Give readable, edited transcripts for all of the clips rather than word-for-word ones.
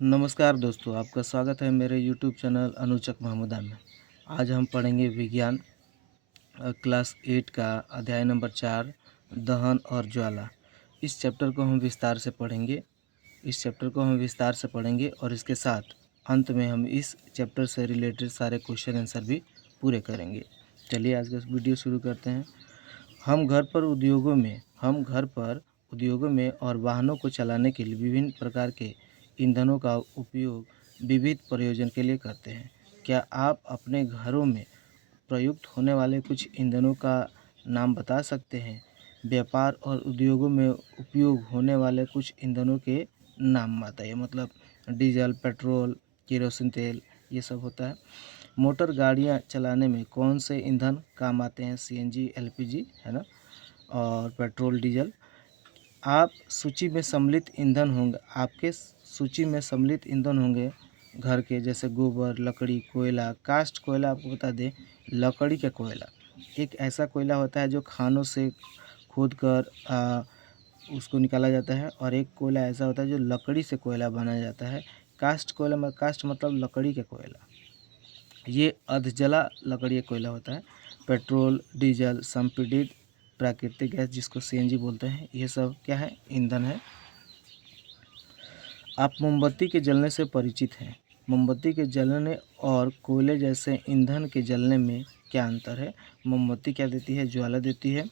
नमस्कार दोस्तों, आपका स्वागत है मेरे यूट्यूब चैनल अनुचक महमूदा में। आज हम पढ़ेंगे विज्ञान क्लास 8 का अध्याय नंबर 4 दहन और ज्वाला। इस चैप्टर को हम विस्तार से पढ़ेंगे और इसके साथ अंत में हम इस चैप्टर से रिलेटेड सारे क्वेश्चन आंसर भी पूरे करेंगे। चलिए आज का वीडियो शुरू करते हैं। हम घर पर उद्योगों में और वाहनों को चलाने के लिए विभिन्न प्रकार के ईंधनों का उपयोग विविध प्रयोजन के लिए करते हैं। क्या आप अपने घरों में प्रयुक्त होने वाले कुछ ईंधनों का नाम बता सकते हैं? व्यापार और उद्योगों में उपयोग होने वाले कुछ ईंधनों के नाम बताइए। मतलब डीजल, पेट्रोल, केरोसिन तेल, ये सब होता है। मोटर गाड़ियाँ चलाने में कौन से ईंधन काम आते हैं? सीएनजी, एलपीजी, है ना, और पेट्रोल, डीजल। आपके सूची में सम्मिलित ईंधन होंगे घर के, जैसे गोबर, लकड़ी, कोयला। कास्ट कोयला, आपको बता दें, लकड़ी का कोयला एक ऐसा कोयला होता है जो खानों से खोद कर उसको निकाला जाता है, और एक कोयला ऐसा होता है जो लकड़ी से कोयला बनाया जाता है। कास्ट मतलब लकड़ी का कोयला, ये अधजला लकड़ी का कोयला होता है। पेट्रोल, डीजल, संपीड़ित प्राकृतिक गैस जिसको सीएनजी बोलते हैं, ये सब क्या है? ईंधन है। आप मोमबत्ती के जलने से परिचित हैं। मोमबत्ती के जलने और कोयले जैसे ईंधन के जलने में क्या अंतर है? मोमबत्ती क्या देती है? ज्वाला देती है,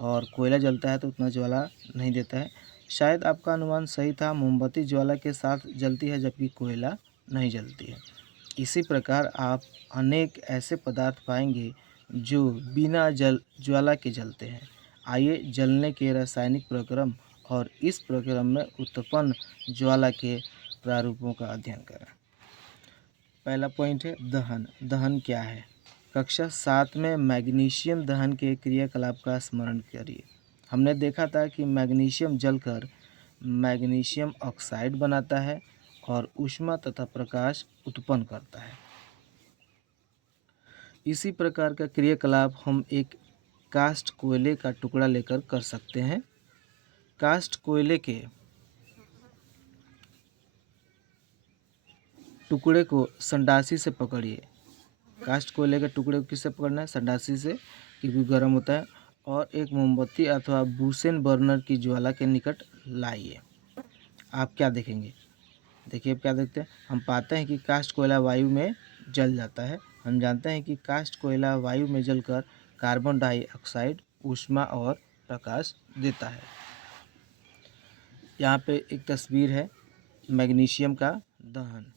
और कोयला जलता है तो उतना ज्वाला नहीं देता है। शायद आपका अनुमान सही था, मोमबत्ती ज्वाला के साथ जलती है जबकि कोयला नहीं जलती है। इसी प्रकार आप अनेक ऐसे पदार्थ पाएंगे जो बिना ज्वाला के जलते हैं। आइए जलने के रासायनिक प्रक्रम और इस प्रक्रम में उत्पन्न ज्वाला के प्रारूपों का अध्ययन करें। पहला पॉइंट है दहन। दहन क्या है? कक्षा 7 में मैग्नीशियम दहन के क्रियाकलाप का स्मरण करिए। हमने देखा था कि मैग्नीशियम जलकर मैग्नीशियम ऑक्साइड बनाता है और ऊष्मा तथा प्रकाश उत्पन्न करता है। इसी प्रकार का क्रियाकलाप हम एक कास्ट कोयले का टुकड़ा लेकर कर सकते हैं। कास्ट कोयले के टुकड़े को संडासी से पकड़िए। कास्ट कोयले के टुकड़े को किससे पकड़ना है? संडासी से, क्योंकि गर्म होता है। और एक मोमबत्ती अथवा बुसेन बर्नर की ज्वाला के निकट लाइए। आप क्या देखेंगे? देखिए, क्या देखते हैं? हम पाते हैं कि कास्ट कोयला वायु में जल जाता है। हम जानते हैं कि कास्ट कोयला वायु में जलकर कार्बन डाइऑक्साइड, ऊष्मा और प्रकाश देता है। यहाँ पे एक तस्वीर है मैग्नीशियम का दहन,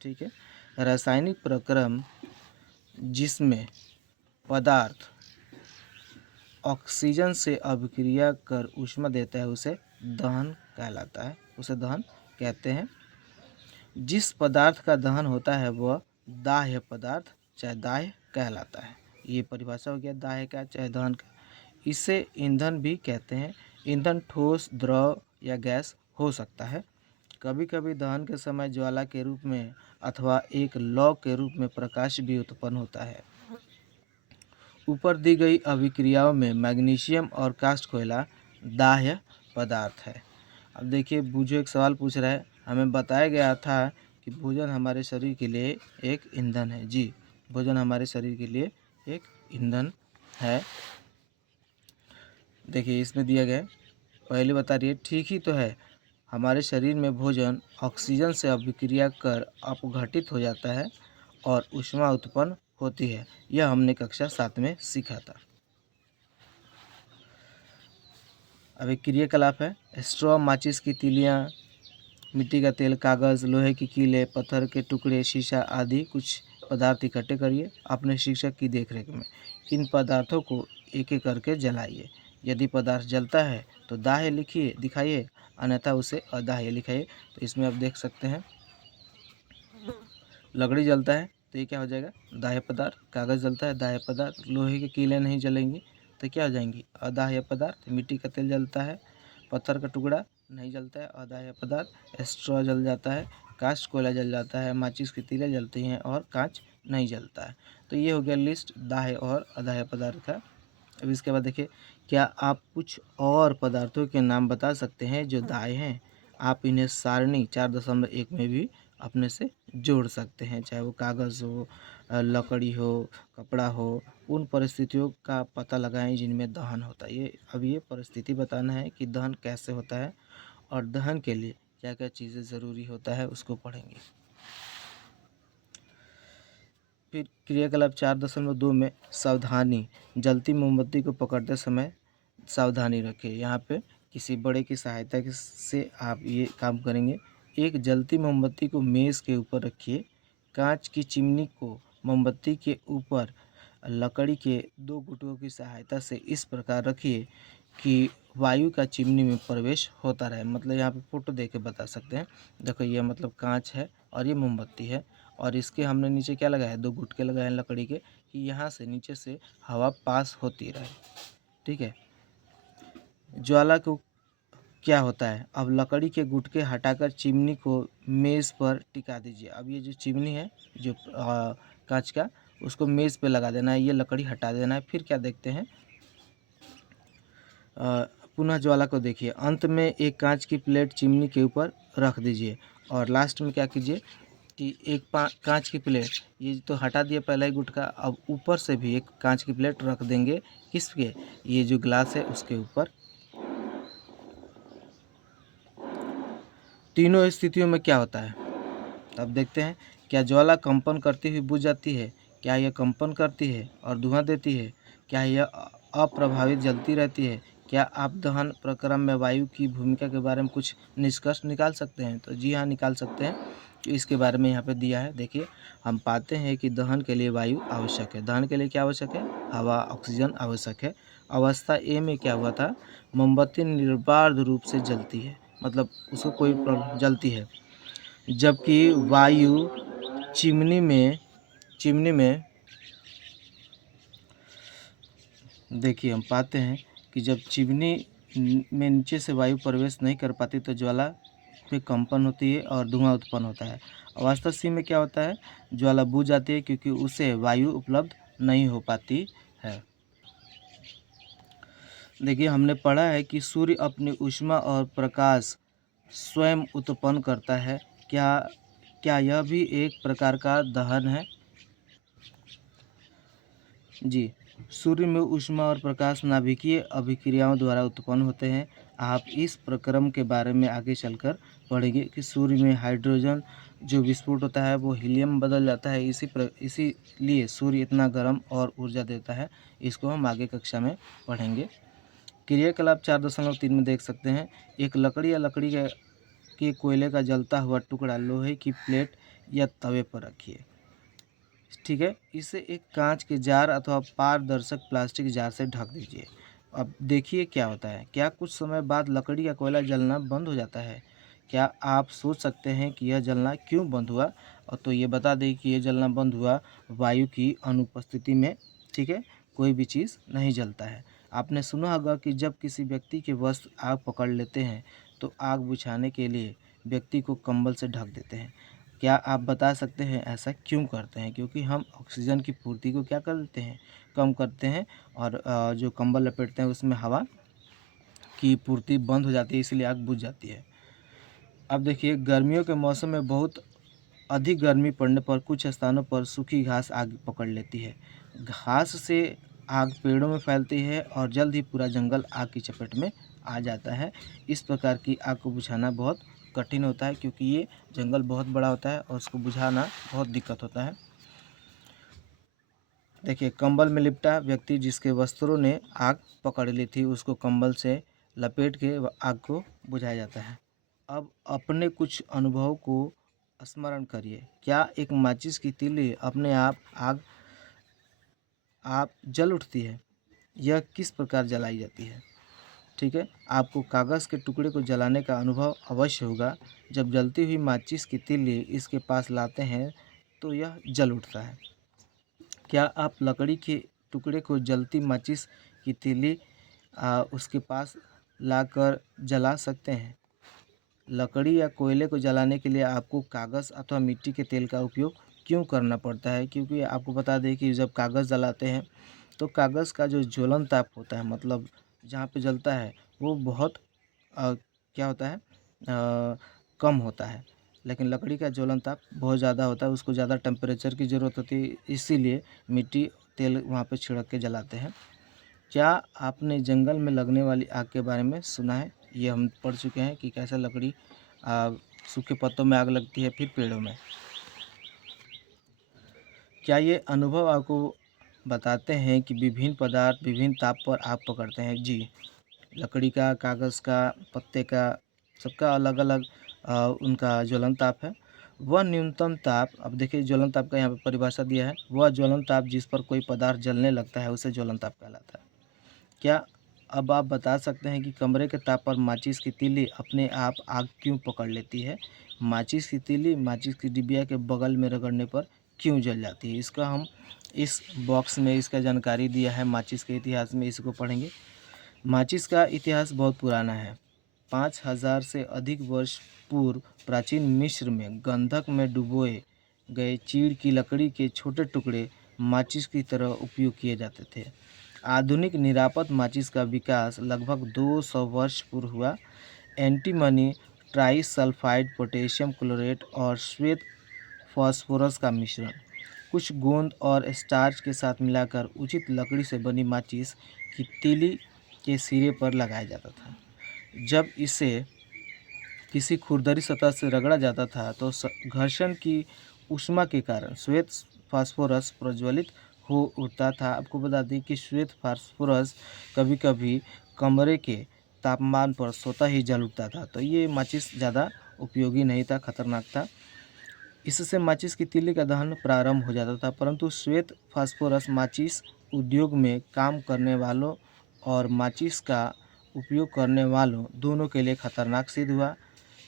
ठीक है। रासायनिक प्रक्रम जिसमें पदार्थ ऑक्सीजन से अभिक्रिया कर ऊष्मा देता है उसे दहन कहलाता है, उसे दहन कहते हैं। जिस पदार्थ का दहन होता है वह दाह्य पदार्थ चाहे दाह्य कहलाता है। ये परिभाषा हो गया दाह्य का चाहे दहन का। इसे ईंधन भी कहते हैं। ईंधन ठोस, द्रव या गैस हो सकता है। कभी कभी दहन के समय ज्वाला के रूप में अथवा एक लौ के रूप में प्रकाश भी उत्पन्न होता है। ऊपर दी गई अभिक्रियाओं में मैग्नीशियम और कास्ट कोयला दाह्य पदार्थ है। अब देखिए, बूझो एक सवाल पूछ रहा है, हमें बताया गया था कि भोजन हमारे शरीर के लिए एक ईंधन है। जी, भोजन हमारे शरीर के लिए एक ईंधन है। देखिए इसमें दिया गया है, पहले बता रही है, ठीक ही तो है। हमारे शरीर में भोजन ऑक्सीजन से अभिक्रिया कर अपघटित हो जाता है और ऊष्मा उत्पन्न होती है। यह हमने कक्षा 7 में सीखा था। अब एक क्रियाकलाप है, स्ट्रॉ, माचिस की तीलियाँ, मिट्टी का तेल, कागज़, लोहे की कीलें, पत्थर के टुकड़े, शीशा आदि कुछ पदार्थ इकट्ठे करिए अपने शिक्षक की देखरेख में। इन पदार्थों को एक एक करके जलाइए। यदि पदार्थ जलता है तो दाह्य दिखाइए, अन्यथा उसे अदाह्य लिखाइए। तो इसमें आप देख सकते हैं, लकड़ी जलता है तो ये क्या हो जाएगा? दाह्य पदार्थ। कागज़ जलता है, दाह्य पदार्थ। लोहे की कीलें नहीं जलेंगी तो क्या हो जाएंगी? अदाह्य पदार्थ। मिट्टी का तेल जलता है, पत्थर का टुकड़ा नहीं जलता है, अदाह्य पदार्थ। स्ट्रॉ जल जाता है, कास्ट कोयला जल जाता है, माचिस की तीलियाँ जलती हैं और कांच नहीं जलता है। तो ये हो गया लिस्ट दाह्य और अदाह्य पदार्थ का। अब इसके बाद देखिए, क्या आप कुछ और पदार्थों के नाम बता सकते हैं जो दाह्य हैं? आप इन्हें सारणी 4.1 में भी अपने से जोड़ सकते हैं, चाहे वो कागज़ हो, लकड़ी हो, कपड़ा हो। उन परिस्थितियों का पता लगाएं जिनमें दहन होता है। ये परिस्थिति बताना है कि दहन कैसे होता है और दहन के लिए क्या क्या चीज़ें ज़रूरी होता है, उसको पढ़ेंगे। फिर क्रियाकलाप 4.2 में सावधानी, जलती मोमबत्ती को पकड़ते समय सावधानी रखें। यहाँ पे किसी बड़े की सहायता से आप ये काम करेंगे। एक जलती मोमबत्ती को मेज़ के ऊपर रखिए। कांच की चिमनी को मोमबत्ती के ऊपर लकड़ी के 2 गुटों की सहायता से इस प्रकार रखिए कि वायु का चिमनी में प्रवेश होता रहे। मतलब यहाँ पे फोटो दे के बता सकते हैं। देखो ये मतलब कांच है और ये मोमबत्ती है और इसके हमने नीचे क्या लगाया है, 2 गुटके लगाए हैं लकड़ी के, कि यहाँ से नीचे से हवा पास होती रहे। ठीक है। ज्वाला को क्या होता है, अब लकड़ी के गुटके हटाकर चिमनी को मेज़ पर टिका दीजिए। अब ये जो चिमनी है जो कांच का, उसको मेज़ पे लगा देना है, ये लकड़ी हटा देना है। फिर क्या देखते हैं, पुनः ज्वाला को देखिए। अंत में एक कांच की प्लेट चिमनी के ऊपर रख दीजिए और लास्ट में क्या कीजिए कि एक कांच की प्लेट, ये तो हटा दिया पहला ही गुटका, अब ऊपर से भी एक कांच की प्लेट रख देंगे। किसके, ये जो ग्लास है उसके ऊपर। तीनों स्थितियों में क्या होता है, अब देखते हैं। क्या ज्वाला कंपन करती हुई बुझ जाती है, क्या यह कंपन करती है और धुआं देती है, क्या यह अप्रभावित जलती रहती है, क्या आप दहन प्रक्रम में वायु की भूमिका के बारे में कुछ निष्कर्ष निकाल सकते हैं। तो जी हाँ, निकाल सकते हैं। तो इसके बारे में यहाँ पे दिया है। देखिए, हम पाते हैं कि दहन के लिए वायु आवश्यक है। दहन के लिए क्या आवश्यक है, हवा, ऑक्सीजन आवश्यक है। अवस्था ए में क्या हुआ था, मोमबत्ती निर्बाध रूप से जलती है, मतलब उसको कोई प्रॉब्लम, जलती है, जबकि वायु चिमनी में देखिए, हम पाते हैं कि जब चिमनी में नीचे से वायु प्रवेश नहीं कर पाती तो ज्वाला में कंपन होती है और धुआं उत्पन्न होता है। अवस्था सी में क्या होता है, ज्वाला बुझ जाती है क्योंकि उसे वायु उपलब्ध नहीं हो पाती है। देखिए, हमने पढ़ा है कि सूर्य अपनी ऊष्मा और प्रकाश स्वयं उत्पन्न करता है। क्या क्या यह भी एक प्रकार का दहन है। जी, सूर्य में ऊष्मा और प्रकाश नाभिकीय अभिक्रियाओं द्वारा उत्पन्न होते हैं। आप इस प्रक्रम के बारे में आगे चलकर पढ़ेंगे कि सूर्य में हाइड्रोजन जो विस्फोट होता है वो हीलियम में बदल जाता है। इसीलिए सूर्य इतना गर्म और ऊर्जा देता है। इसको हम आगे कक्षा में पढ़ेंगे। क्रियाकलाप 4.3 में देख सकते हैं। एक लकड़ी या लकड़ी के कोयले का जलता हुआ टुकड़ा लोहे की प्लेट या तवे पर रखिए। ठीक है, इसे एक कांच के जार अथवा पारदर्शक प्लास्टिक जार से ढक दीजिए। अब देखिए क्या होता है, क्या कुछ समय बाद लकड़ी या कोयला जलना बंद हो जाता है। क्या आप सोच सकते हैं कि यह जलना क्यों बंद हुआ, और तो ये बता दें कि यह जलना बंद हुआ वायु की अनुपस्थिति में। ठीक है, कोई भी चीज़ नहीं जलता है। आपने सुना होगा कि जब किसी व्यक्ति के वस्त्र आग पकड़ लेते हैं तो आग बुझाने के लिए व्यक्ति को कंबल से ढक देते हैं। क्या आप बता सकते हैं ऐसा क्यों करते हैं। क्योंकि हम ऑक्सीजन की पूर्ति को क्या कर देते हैं, कम करते हैं, और जो कंबल लपेटते हैं उसमें हवा की पूर्ति बंद हो जाती है, इसलिए आग बुझ जाती है। अब देखिए, गर्मियों के मौसम में बहुत अधिक गर्मी पड़ने पर कुछ स्थानों पर सूखी घास आग पकड़ लेती है। घास से आग पेड़ों में फैलती है और जल्द ही पूरा जंगल आग की चपेट में आ जाता है। इस प्रकार की आग को बुझाना बहुत कठिन होता है क्योंकि ये जंगल बहुत बड़ा होता है और उसको बुझाना बहुत दिक्कत होता है। देखिए, कंबल में लिपटा व्यक्ति जिसके वस्त्रों ने आग पकड़ ली थी उसको कंबल से लपेट के आग को बुझाया जाता है। अब अपने कुछ अनुभव को स्मरण करिए। क्या एक माचिस की तीली अपने आप जल उठती है, यह किस प्रकार जलाई जाती है। ठीक है, आपको कागज़ के टुकड़े को जलाने का अनुभव अवश्य होगा। जब जलती हुई माचिस की तीली इसके पास लाते हैं तो यह जल उठता है। क्या आप लकड़ी के टुकड़े को जलती माचिस की तीली उसके पास लाकर जला सकते हैं। लकड़ी या कोयले को जलाने के लिए आपको कागज़ अथवा मिट्टी के तेल का उपयोग क्यों करना पड़ता है। क्योंकि आपको बता दें कि जब कागज़ जलाते हैं तो कागज़ का जो ज्वलन ताप होता है, मतलब जहाँ पे जलता है वो बहुत क्या होता है, कम होता है, लेकिन लकड़ी का ज्वलन ताप बहुत ज़्यादा होता है, उसको ज़्यादा टेम्परेचर की ज़रूरत होती है, इसीलिए मिट्टी तेल वहाँ पे छिड़क के जलाते हैं। क्या आपने जंगल में लगने वाली आग के बारे में सुना है? ये हम पढ़ चुके हैं कि कैसे लकड़ी सूखे पत्तों में आग लगती है, फिर पेड़ों में। क्या ये अनुभव आपको बताते हैं कि विभिन्न पदार्थ विभिन्न ताप पर आग पकड़ते हैं? जी, लकड़ी का, कागज़ का, पत्ते का, सबका अलग-अलग उनका ज्वलन ताप है। वह न्यूनतम ताप, अब देखिए ज्वलन ताप का यहाँ पे परिभाषा दिया है, वह ज्वलन ताप जिस पर कोई पदार्थ जलने लगता है उसे ज्वलन ताप कहलाता है। क्या अब आप बता सकते हैं कि कमरे के ताप पर माचिस की तीली अपने आप आग क्यों पकड़ लेती है? माचिस की तीली माचिस की डिबिया के बगल में रगड़ने पर क्यों जल जाती है? इसका हम इस बॉक्स में इसका जानकारी दिया है, माचिस के इतिहास में, इसको पढ़ेंगे। माचिस का इतिहास बहुत पुराना है। 5000 से अधिक वर्ष पूर्व प्राचीन मिस्र में गंधक में डुबोए गए चीड़ की लकड़ी के छोटे टुकड़े माचिस की तरह उपयोग किए जाते थे। आधुनिक निरापद माचिस का विकास लगभग 200 वर्ष पूर्व हुआ। एंटीमनी, ट्राइसल्फाइड, पोटेशियम क्लोरेट और श्वेत फास्फोरस का मिश्रण कुछ गोंद और स्टार्च के साथ मिलाकर उचित लकड़ी से बनी माचिस की तीली के सिरे पर लगाया जाता था। जब इसे किसी खुरदरी सतह से रगड़ा जाता था तो घर्षण की ऊष्मा के कारण श्वेत फास्फोरस प्रज्वलित हो उठता था। आपको बता दें कि श्वेत फास्फोरस कभी कभी कमरे के तापमान पर स्वतः ही जल उठता था, तो ये माचिस ज़्यादा उपयोगी नहीं था, खतरनाक था। इससे माचिस की तीली का दहन प्रारंभ हो जाता था, परंतु श्वेत फास्फोरस माचिस उद्योग में काम करने वालों और माचिस का उपयोग करने वालों दोनों के लिए खतरनाक सिद्ध हुआ,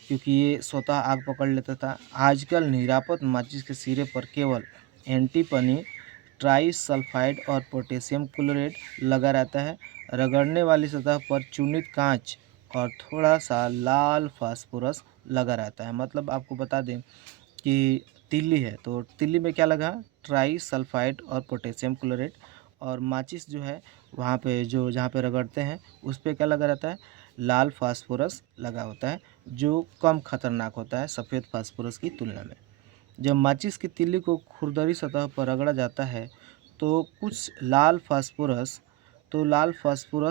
क्योंकि ये स्वतः आग पकड़ लेता था। आजकल निरापद माचिस के सिरे पर केवल एंटीपनी, ट्राइसल्फाइड और पोटेशियम क्लोराइड लगा रहता है। रगड़ने वाली सतह पर चूर्णित कांच और थोड़ा सा लाल फास्फोरस लगा रहता है। मतलब आपको बता दें कि तिल्ली है, तो तिल्ली में क्या लगा? ट्राइसल्फाइड और पोटेशियम क्लोराइड। और माचिस जो है वहाँ पे जो जहाँ पे रगड़ते हैं उस पे क्या लगा रहता है? लाल फास्फोरस लगा होता है, जो कम खतरनाक होता है सफ़ेद फास्फोरस की तुलना में। जब माचिस की तीली को खुरदरी सतह पर रगड़ा जाता है तो कुछ लाल फास्फोरस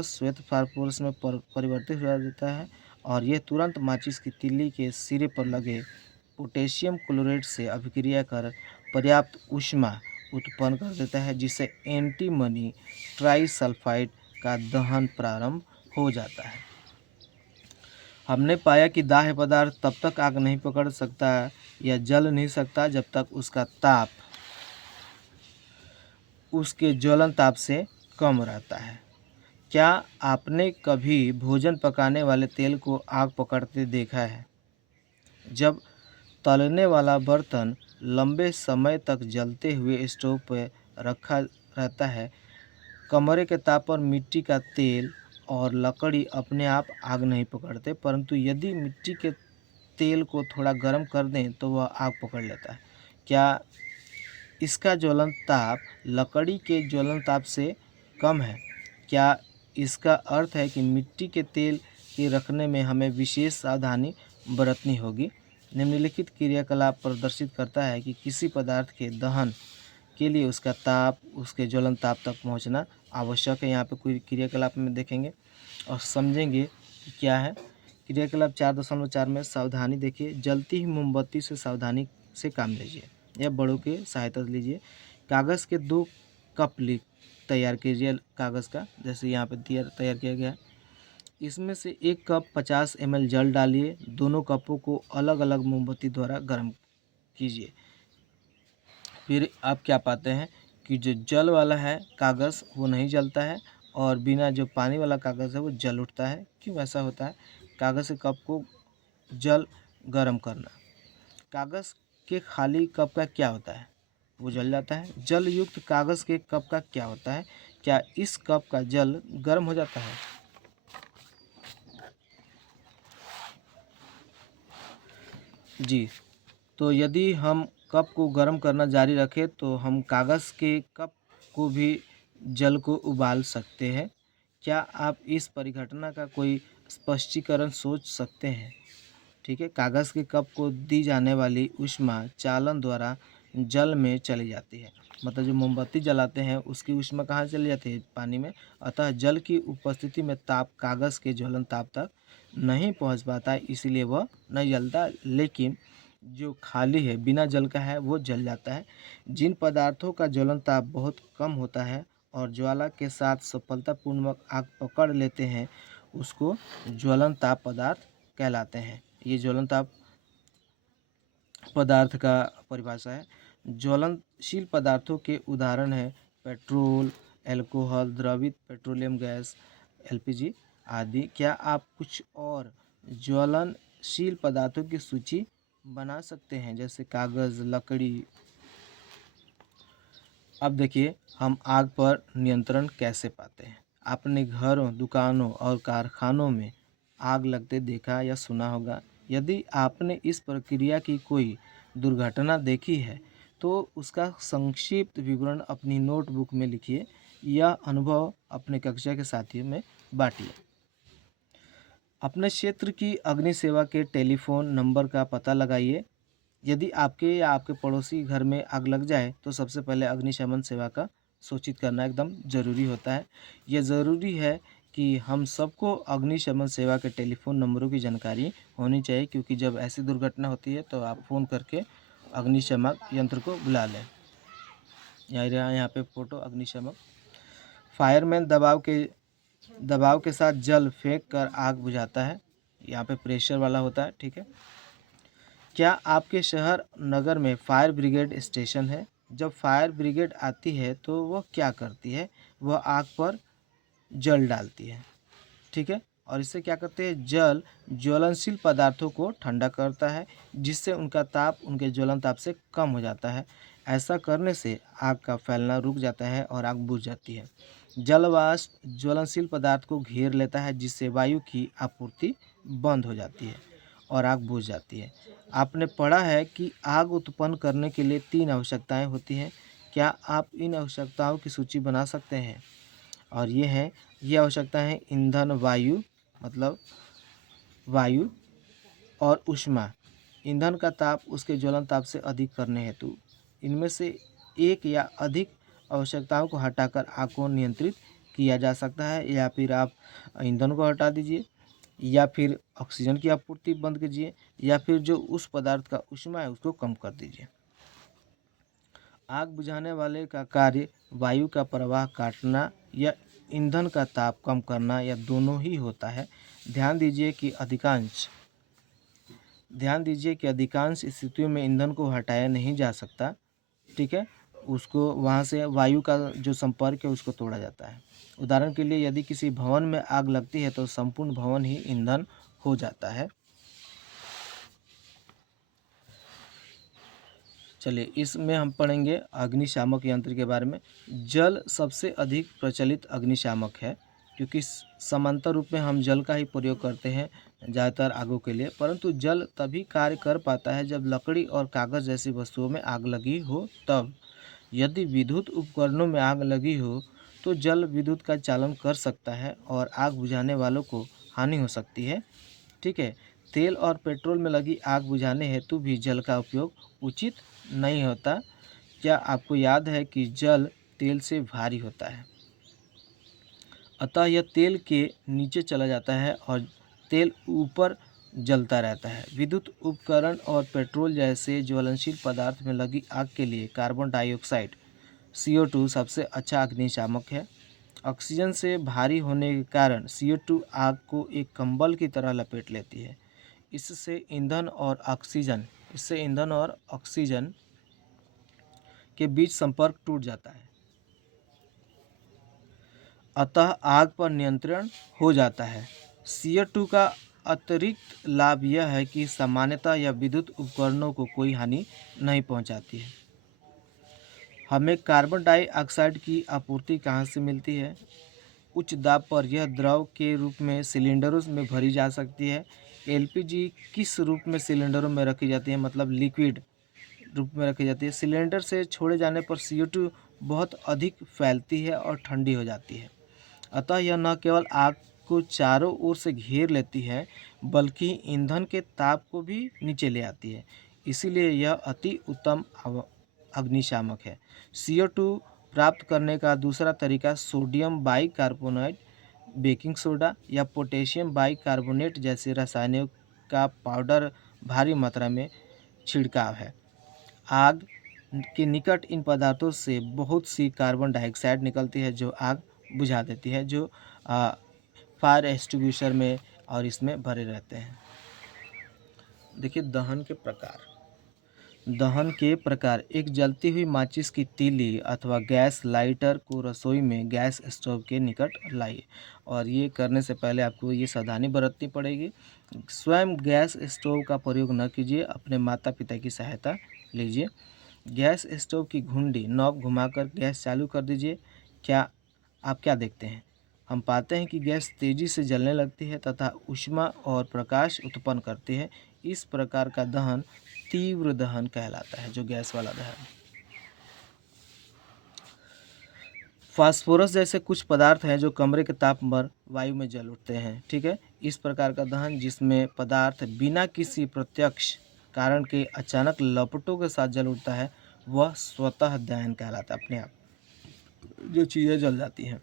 श्वेत फास्फोरस में परिवर्तित हो जाता है, और यह तुरंत माचिस की तीली के सिरे पर लगे पोटेशियम क्लोराइड से अभिक्रिया कर पर्याप्त ऊष्मा उत्पन्न कर देता है, जिससे एंटीमनी ट्राइसल्फाइड का दहन प्रारंभ हो जाता है। हमने पाया कि दाह्य पदार्थ तब तक आग नहीं पकड़ सकता या जल नहीं सकता जब तक उसका ताप उसके ज्वलन ताप से कम रहता है। क्या आपने कभी भोजन पकाने वाले तेल को आग पकड़ते देखा है? जब तलने वाला बर्तन लंबे समय तक जलते हुए स्टोव पर रखा रहता है, कमरे के ताप पर मिट्टी का तेल और लकड़ी अपने आप आग नहीं पकड़ते, परंतु यदि मिट्टी के तेल को थोड़ा गर्म कर दें तो वह आग पकड़ लेता है। क्या इसका ज्वलन ताप लकड़ी के ज्वलन ताप से कम है? क्या इसका अर्थ है कि मिट्टी के तेल के रखने में हमें विशेष सावधानी बरतनी होगी? निम्नलिखित क्रियाकलाप प्रदर्शित करता है कि किसी पदार्थ के दहन के लिए उसका ताप उसके ज्वलन ताप तक पहुंचना आवश्यक है। यहाँ पे कोई क्रियाकलाप में देखेंगे और समझेंगे कि क्या है। क्रियाकलाप 4.4 में सावधानी देखिए, जलती हुई मोमबत्ती से सावधानी से काम लीजिए या बड़ों की सहायता लीजिए। कागज़ के 2 कप तैयार कीजिए कागज़ का, जैसे यहाँ पे तैयार किया गया है। इसमें से 1 कप 50 ml जल डालिए, दोनों कपों को अलग अलग मोमबत्ती द्वारा गर्म कीजिए। फिर आप क्या पाते हैं कि जो जल वाला है कागज़ वो नहीं जलता है, और बिना जो पानी वाला कागज़ है वो जल उठता है। क्यों ऐसा होता है? कागज़ के कप को जल गर्म करना। कागज़ के खाली कप का क्या होता है? वो जल जाता है। जल युक्त कागज़ के कप का क्या होता है? क्या इस कप का जल गर्म हो जाता है? जी, तो यदि हम कप को गर्म करना जारी रखें तो हम कागज़ के कप को भी जल को उबाल सकते हैं। क्या आप इस परिघटना का कोई स्पष्टीकरण सोच सकते हैं? ठीक है। कागज़ के कप को दी जाने वाली ऊष्मा चालन द्वारा जल में चली जाती है। मतलब जो मोमबत्ती जलाते हैं उसकी ऊष्मा कहाँ चली जाती है? पानी में। अतः जल की उपस्थिति में ताप कागज़ के ज्वलन ताप तक नहीं पहुँच पाता है, इसीलिए वह नहीं जलता। लेकिन जो खाली है, बिना जल का है, वो जल जाता है। जिन पदार्थों का ज्वलन ताप बहुत कम होता है और ज्वाला के साथ सफलतापूर्वक आग पकड़ लेते हैं, उसको ज्वलन ताप पदार्थ कहलाते हैं। ये ज्वलन ताप पदार्थ का परिभाषा है। ज्वलनशील पदार्थों के उदाहरण हैं पेट्रोल, अल्कोहल, द्रवित पेट्रोलियम गैस, एलपीजी आदि। क्या आप कुछ और ज्वलनशील पदार्थों की सूची बना सकते हैं, जैसे कागज़, लकड़ी? अब देखिए हम आग पर नियंत्रण कैसे पाते हैं। आपने घरों, दुकानों और कारखानों में आग लगते देखा या सुना होगा। यदि आपने इस प्रक्रिया की कोई दुर्घटना देखी है तो उसका संक्षिप्त विवरण अपनी नोटबुक में लिखिए। यह अनुभव अपने कक्षा के साथियों में बांटिए। अपने क्षेत्र की अग्नि सेवा के टेलीफोन नंबर का पता लगाइए। यदि आपके या आपके पड़ोसी घर में आग लग जाए तो सबसे पहले अग्निशमन सेवा का सूचित करना एकदम ज़रूरी होता है। यह ज़रूरी है कि हम सबको अग्निशमन सेवा के टेलीफोन नंबरों की जानकारी होनी चाहिए, क्योंकि जब ऐसी दुर्घटना होती है तो आप फ़ोन करके अग्निशमक यंत्र को बुला लें। यहाँ पे फ़ोटो अग्निशमक। फायरमैन दबाव के साथ जल फेंक कर आग बुझाता है। यहाँ पे प्रेशर वाला होता है, ठीक है। क्या आपके शहर नगर में फायर ब्रिगेड स्टेशन है? जब फायर ब्रिगेड आती है तो वह क्या करती है? वह आग पर जल डालती है, ठीक है। और इससे क्या करते हैं? जल ज्वलनशील पदार्थों को ठंडा करता है, जिससे उनका ताप उनके ज्वलन ताप से कम हो जाता है। ऐसा करने से आग का फैलना रुक जाता है और आग बुझ जाती है। जल वाष्प ज्वलनशील पदार्थ को घेर लेता है, जिससे वायु की आपूर्ति बंद हो जाती है और आग बुझ जाती है। आपने पढ़ा है कि आग उत्पन्न करने के लिए 3 आवश्यकताएं होती हैं। क्या आप इन आवश्यकताओं की सूची बना सकते हैं? और ये आवश्यकता है ईंधन, वायु, मतलब वायु और ऊष्मा। ईंधन का ताप उसके ज्वलन ताप से अधिक करने हेतु इनमें से एक या अधिक आवश्यकताओं को हटाकर आग को नियंत्रित किया जा सकता है, या फिर आप ईंधन को हटा दीजिए, या फिर ऑक्सीजन की आपूर्ति बंद कीजिए, या फिर जो उस पदार्थ का ऊष्मा है उसको कम कर दीजिए। आग बुझाने वाले का कार्य वायु का प्रवाह काटना या ईंधन का ताप कम करना, या दोनों ही होता है। ध्यान दीजिए कि अधिकांश स्थितियों में ईंधन को हटाया नहीं जा सकता, ठीक है। उसको वहाँ से वायु का जो संपर्क है उसको तोड़ा जाता है। उदाहरण के लिए यदि किसी भवन में आग लगती है तो संपूर्ण भवन ही ईंधन हो जाता है। चलिए इसमें हम पढ़ेंगे अग्निशामक यंत्र के बारे में। जल सबसे अधिक प्रचलित अग्निशामक है, क्योंकि समांतर रूप में हम जल का ही प्रयोग करते हैं ज़्यादातर आगों के लिए। परंतु जल तभी कार्य कर पाता है जब लकड़ी और कागज़ जैसी वस्तुओं में आग लगी हो तब। यदि विद्युत उपकरणों में आग लगी हो तो जल विद्युत का चालन कर सकता है और आग बुझाने वालों को हानि हो सकती है, ठीक है। तेल और पेट्रोल में लगी आग बुझाने हेतु भी जल का उपयोग उचित नहीं होता। क्या आपको याद है कि जल तेल से भारी होता है, अतः यह तेल के नीचे चला जाता है और तेल ऊपर जलता रहता है। विद्युत उपकरण और पेट्रोल जैसे ज्वलनशील पदार्थ में लगी आग के लिए कार्बन डाइऑक्साइड CO2 सबसे अच्छा अग्निशामक है। ऑक्सीजन से भारी होने के कारण CO2 आग को एक कंबल की तरह लपेट लेती है। इससे ईंधन और ऑक्सीजन के बीच संपर्क टूट जाता है, अतः आग पर नियंत्रण हो जाता है। CO2 का अतिरिक्त लाभ यह है कि सामान्यतः यह विद्युत उपकरणों को कोई हानि नहीं पहुंचाती है। हमें कार्बन डाइऑक्साइड की आपूर्ति कहाँ से मिलती है? उच्च दाब पर यह द्रव के रूप में सिलेंडरों में भरी जा सकती है। LPG किस रूप में सिलेंडरों में रखी जाती है? मतलब लिक्विड रूप में रखी जाती है। सिलेंडर से छोड़े जाने पर CO2 बहुत अधिक फैलती है और ठंडी हो जाती है। अतः यह न केवल आग को चारों ओर से घेर लेती है बल्कि ईंधन के ताप को भी नीचे ले आती है। इसीलिए यह अति उत्तम अग्निशामक है। CO2 प्राप्त करने का दूसरा तरीका सोडियम बाइकार्बोनेट, बेकिंग सोडा या पोटेशियम बाइकार्बोनेट जैसे रसायनों का पाउडर भारी मात्रा में छिड़काव है। आग के निकट इन पदार्थों से बहुत सी कार्बन डाइऑक्साइड निकलती है जो आग बुझा देती है, जो फायर एक्सटिंग्विशर में और इसमें भरे रहते हैं। देखिए दहन के प्रकार। एक जलती हुई माचिस की तीली अथवा गैस लाइटर को रसोई में गैस स्टोव के निकट लाइए, और ये करने से पहले आपको ये सावधानी बरतनी पड़ेगी। स्वयं गैस स्टोव का प्रयोग न कीजिए, अपने माता पिता की सहायता लीजिए। गैस स्टोव की घुंडी नॉब घुमाकर गैस चालू कर दीजिए। आप क्या देखते हैं? हम पाते हैं कि गैस तेजी से जलने लगती है तथा ऊष्मा और प्रकाश उत्पन्न करती है। इस प्रकार का दहन तीव्र दहन कहलाता है, जो गैस वाला दहन। फास्फोरस जैसे कुछ पदार्थ हैं जो कमरे के ताप पर वायु में जल उठते हैं, ठीक है। इस प्रकार का दहन जिसमें पदार्थ बिना किसी प्रत्यक्ष कारण के अचानक लपटों के साथ जल उठता है, वह स्वतः दहन कहलाता है। अपने आप जो चीज़ें जल जाती हैं।